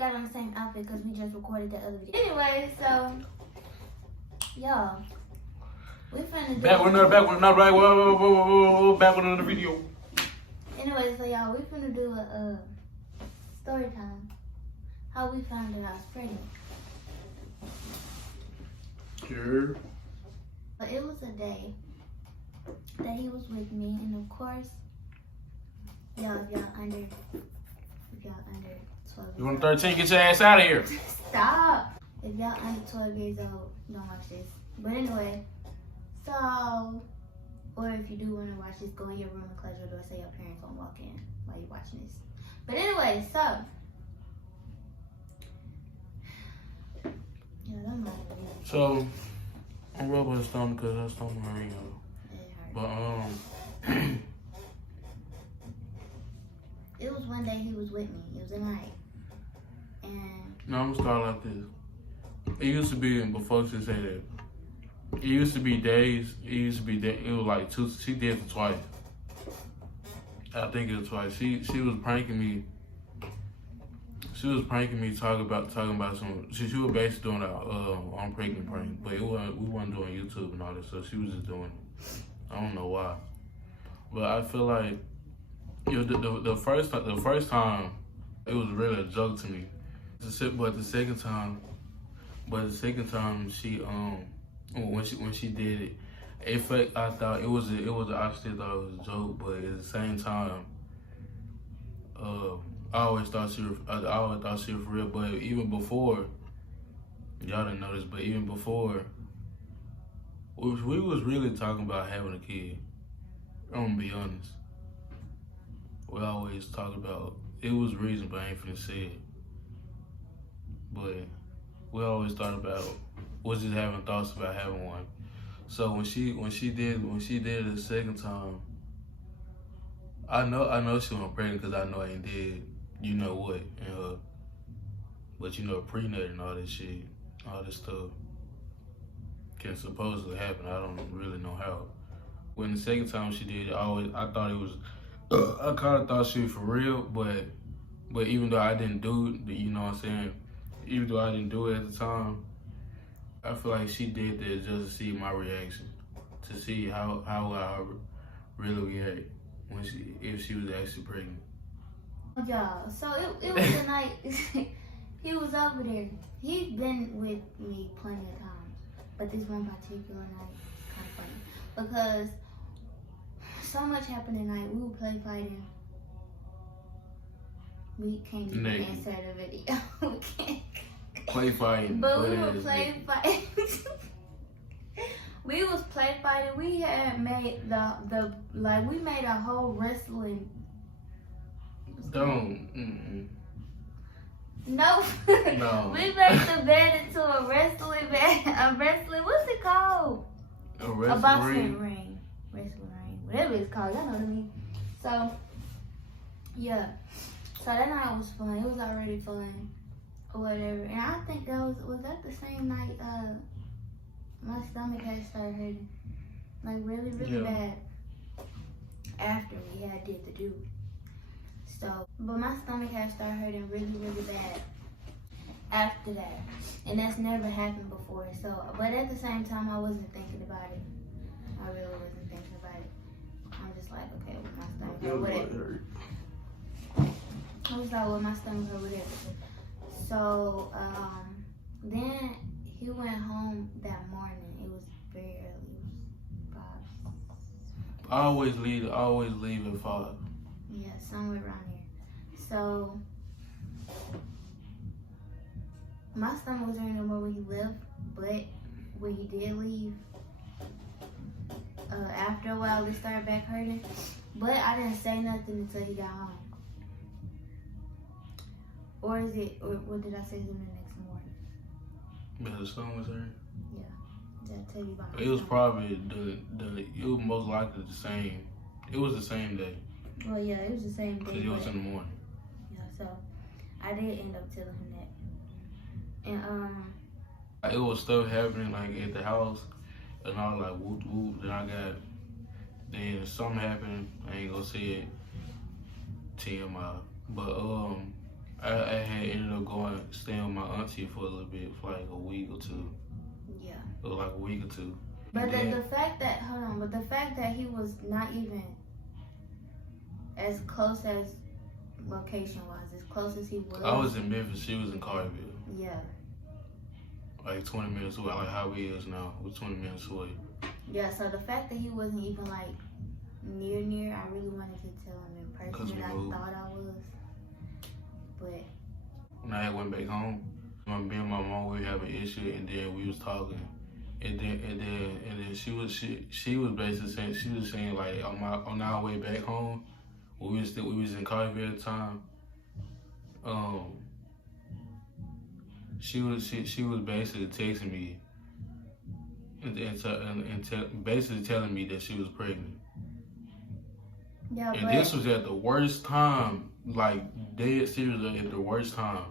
got on the same outfit because we just recorded that other video. Anyway, so y'all, we finna do back with another video. Anyway, so y'all, we finna do a story time. How we found that I was pregnant. Sure. But it was a day that he was with me, and of course, y'all, if y'all under 12 You want 13? Get your ass out of here. Stop! If y'all under 12 years old, don't watch this. But anyway, so, or if you do want to watch this, go in your room and close your door so your parents won't walk in while you're watching this. But anyway, so, yeah, don't know. So, I'm rubbing his stomach because that stomach hurting. But, it was one day he was with me. It was a night. And no, I'm gonna start like this. It used to be, but folks just say that. It used to be days. It was like two. She did it twice. I think it was twice. She was pranking me. She was pranking me, talking about some. She was basically doing on pregnant prank, but we wasn't doing YouTube and all that stuff. She was just doing it. I don't know why, but I feel like the first time it was really a joke to me. But the second time she when she did it, I thought it was obviously thought it was a joke, but at the same time, I always thought she was for real. But even before, y'all didn't know this, but even before, we was really talking about having a kid. I'm gonna be honest. We always talk about it was reason, but I ain't finna say it. But we always thought about was just having thoughts about having one. So when she did it the second time, I know she wasn't pregnant because I know I ain't did you know what, but you know pregnant and all this shit, all this stuff can supposedly happen. I don't really know how. When the second time she did it, I thought it was. I kind of thought she was for real, but even though I didn't do it, you know what I'm saying? Even though I didn't do it at the time, I feel like she did that just to see my reaction, to see how I really react if she was actually pregnant. Y'all, so it was the night he was over there. He's been with me plenty of times, but this one particular night is kind of funny because so much happened tonight. We were play fighting. We can't even answer the video. We can't. Play fighting. But we were play fighting. We was play fighting. We had made we made a whole wrestling. Don't. No. No. We made the bed into a wrestling bed. A wrestling. What's it called? A boxing ring. Wrestling ring. Whatever it's called. Y'all know what I mean. So yeah. So that night was fun. It was already fun, or whatever. And I think that was that the same night my stomach had started hurting, like really bad. After we had did the do. So, but my stomach had started hurting really bad after that, and that's never happened before. So, but at the same time, I wasn't thinking about it. I really wasn't thinking about it. I'm just like, okay, with my stomach hurt, whatever. I was like, well, my stomach hurt, whatever. So, then he went home that morning. It was very early. It was 5. I always leave at 5. Yeah, somewhere around here. So, my stomach was hurting no more where he lived, but when he did leave, after a while it started back hurting. But I didn't say nothing until he got home. Or what did I say to him the next morning? Yeah, the stomach was hurting? Yeah. Did I tell you about my It was stomach? probably it was most likely the same. It was the same day. Well, yeah, it was the same day. Because it was in the morning. Yeah, so I did end up telling him that. And, it was stuff happening like at the house, and I was like, whoop, whoop. Then something happened. I ain't gonna say it. TMI. But I had ended up staying with my auntie for a little bit, for like a week or two. Yeah. Or like a week or two. But the fact that the fact that he was not even as close as location wise, as close as he was. I was in Memphis, she was in Carville. Yeah. Like 20 minutes away, like how we is now. We're 20 minutes away. Yeah, so the fact that he wasn't even like near, I really wanted to tell him in person that I thought I was. But when I went back home, when me and my mom we having an issue, and then we was talking, and then she was basically saying like on our way back home, we was in Carville at the time. She was basically texting me and basically telling me that she was pregnant. Yeah, and this was at the worst time, like dead seriously at the worst time,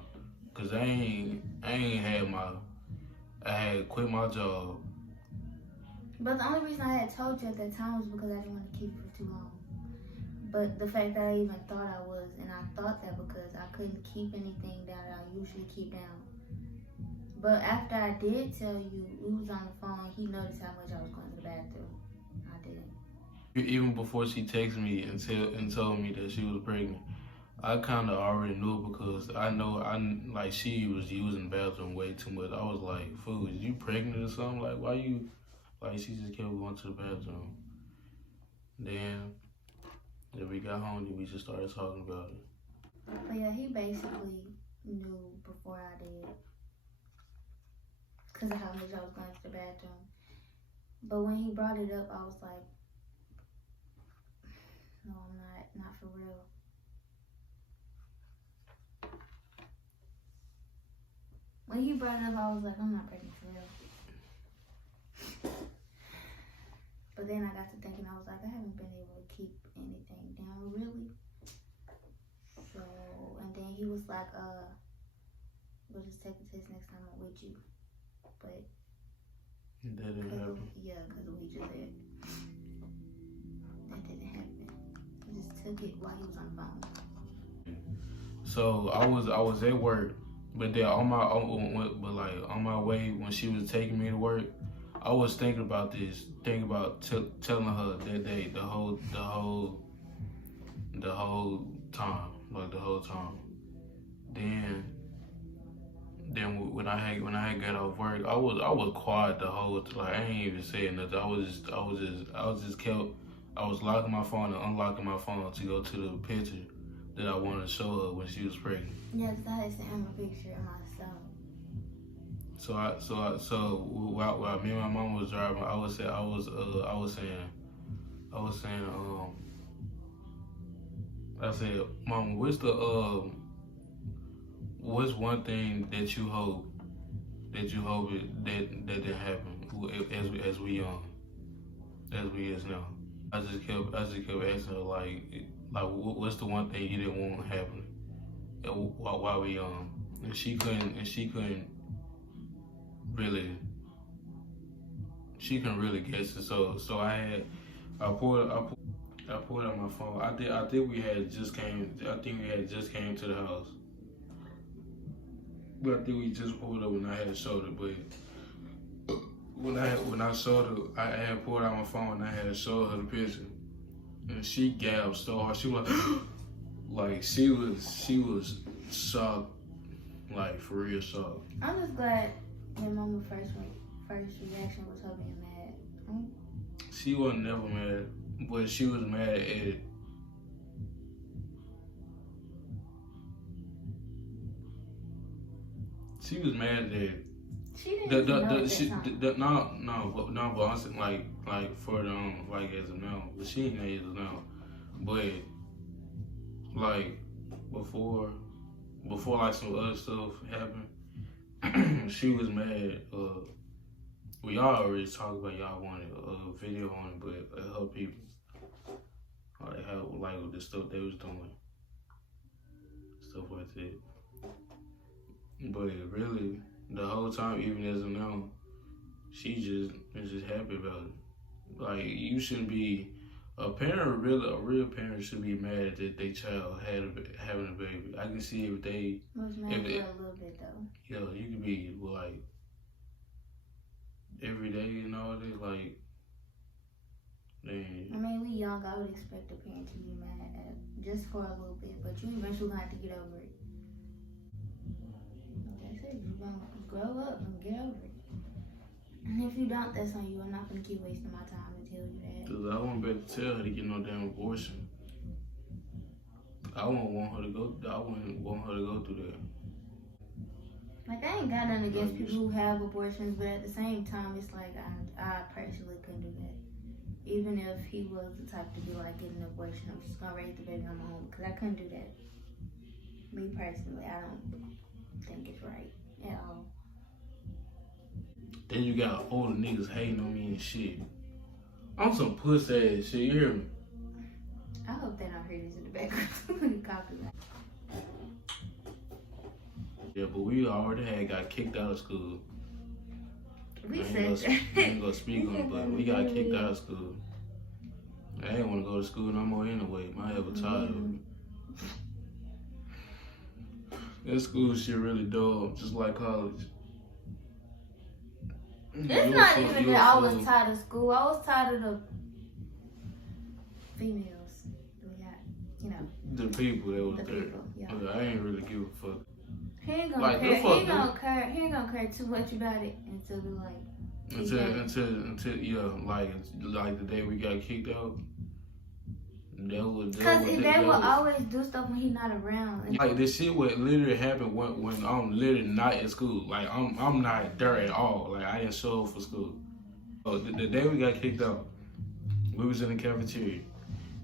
cause I had quit my job. But the only reason I had told you at that time was because I didn't want to keep it for too long. But the fact that I even thought I was, and I thought that because I couldn't keep anything down that I usually keep down. But after I did tell you, we was on the phone, he noticed how much I was going to the bathroom. I didn't. Even before she texted me and told me that she was pregnant, I kind of already knew because I like she was using the bathroom way too much. I was like, "Fool, is you pregnant or something? Like, why you?" Like, she just kept going to the bathroom. Then we got home and we just started talking about it. But yeah, he basically knew before I did, because of how much I was going to the bathroom. But when he brought it up, I was like, no, I'm not for real. When he brought it up, I was like, I'm not pregnant for real. But then I got to thinking, I was like, I haven't been able to keep anything down, really. So, and then he was like, we'll just take a test next time I'm with you. But that didn't happen. Yeah, because we just said that didn't happen. He just took it while he was on the phone. So I was at work, but then on my way when she was taking me to work, I was thinking about telling her that day the whole time, like the whole time. Then when I had got off work, I was quiet the whole like I ain't even saying nothing. I was locking my phone and unlocking my phone to go to the picture that I wanted to show her when she was pregnant. Yeah, because I had sent him a picture of myself. So while me and my mom was driving, I was saying, I said, Mama, what's one thing that you hope that didn't happen as we is now? I just kept asking her like what's the one thing you didn't want to happen while we young, and she couldn't really guess it. So I pulled out my phone. I think we had just came to the house. But I think we just pulled up when I had showed it. But when I showed her, I had pulled out my phone and I had showed her the picture, and she gasped so hard. She was like she was shocked, like for real shocked. I'm just glad your mama's first reaction was her being mad. She wasn't never mad, but she was mad at it. She was mad at it. She didn't know at that time. But I'm saying like for them like as of now, but she ain't as of now. But like before like some other stuff happened, she was mad. We already talked about y'all wanted a video on it, but her people like how like the stuff they was doing, stuff like that. But really, the whole time, even as of now, she is just happy about it. Like, you shouldn't be A real parent should be mad that their child having a baby. I can see if they, Was mad for a little bit though. you can be like every day and all that, like. I mean, we young. I would expect a parent to be mad at just for a little bit, but you eventually gonna have to get over it. That's it. You're gonna grow up and get over it. And if you don't, that's on you. I'm not gonna keep wasting my time to tell you that. Cause I wouldn't be able to tell her to get no damn abortion. I wouldn't want her to go through that. Like, I ain't got nothing against people who have abortions, but at the same time, it's like I personally couldn't do that. Even if he was the type to be like, get an abortion, I'm just gonna raise the baby on my own, because I couldn't do that. Me personally, I don't think it's right at all. Then you got older niggas hating on me and shit. I'm some pussy ass shit, you hear me? I hope they don't hear this in the background. Copyright. Yeah, but we already got kicked out of school. We I said ain't gonna speak on it, but we got kicked out of school. I ain't want to go to school no more anyway. My head was tired of it. That school shit really dull, just like college. It's not even that I was tired of school. I was tired of the females. We got, you know. The people that was The there. people, yeah. I ain't really give a fuck. He ain't gonna Like, care. the He fuck, ain't gonna care too much about it until we like. Until like the day we got kicked out. Cause they will always do stuff when he's not around. Like this shit would literally happen when I'm literally not at school. Like I'm not there at all. Like I didn't show up for school. The day we got kicked out, we was in the cafeteria.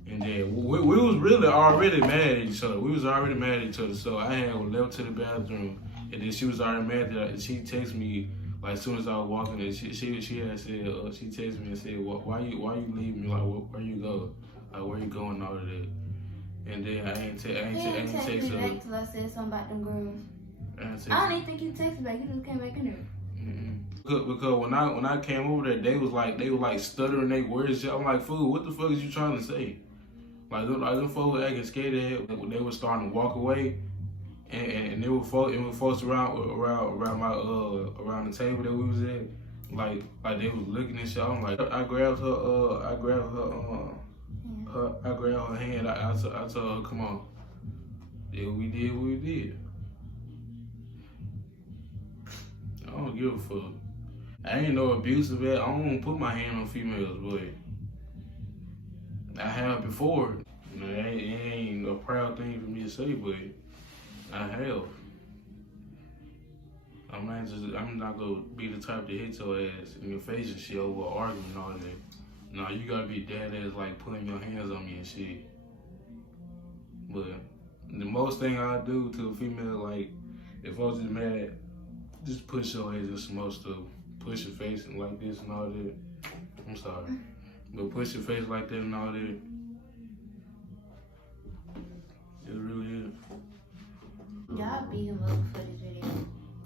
And then we was really already mad at each other. We was already mad at each other. So I had left to the bathroom, and then she was already mad that she texted me like as soon as I was walking. And she had said she texted me and said, why you leave me? Like where you go? Like where you going? All of that. And then I ain't text her. He didn't text me back till I said something about them girls. I don't even think you texted back. You just came back in there. Because when I came over there, they was like stuttering their words. I'm like, fool, what the fuck is you trying to say? Like them folks were acting scared ahead. They were starting to walk away, and there were folks around the table that we was at. Like they was looking and shit. I'm like, I grabbed her hand. I told her, come on. Yeah, we did what we did. I don't give a fuck. I ain't no abusive at. I don't put my hand on females, but I have before. You know, it ain't a proud thing for me to say, but I have. I'm not gonna be the type to hit your ass in your face and shit over an argument and all that. No, you gotta be dead ass like putting your hands on me and shit. But the most thing I do to a female, like if I was just mad, just push your ass in some more stuff. Push your face and like this and all that. I'm sorry. But push your face like that and all that. It really is. Y'all beat him up for this video.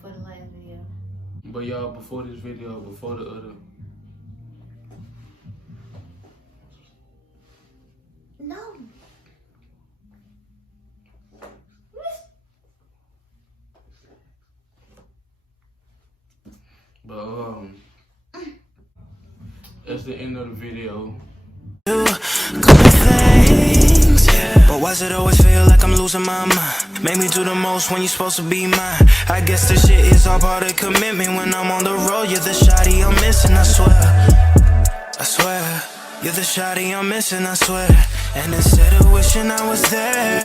For the last video. But y'all, before this video, before the other. No. But that's the end of the video. But why's it always feel like I'm losing my mind? Make me do the most when you're supposed to be mine. I guess this shit is all part of commitment. When I'm on the road, you're the shawty I'm missing, I swear. You're the shawty I'm missing, I swear. And instead of wishing I was there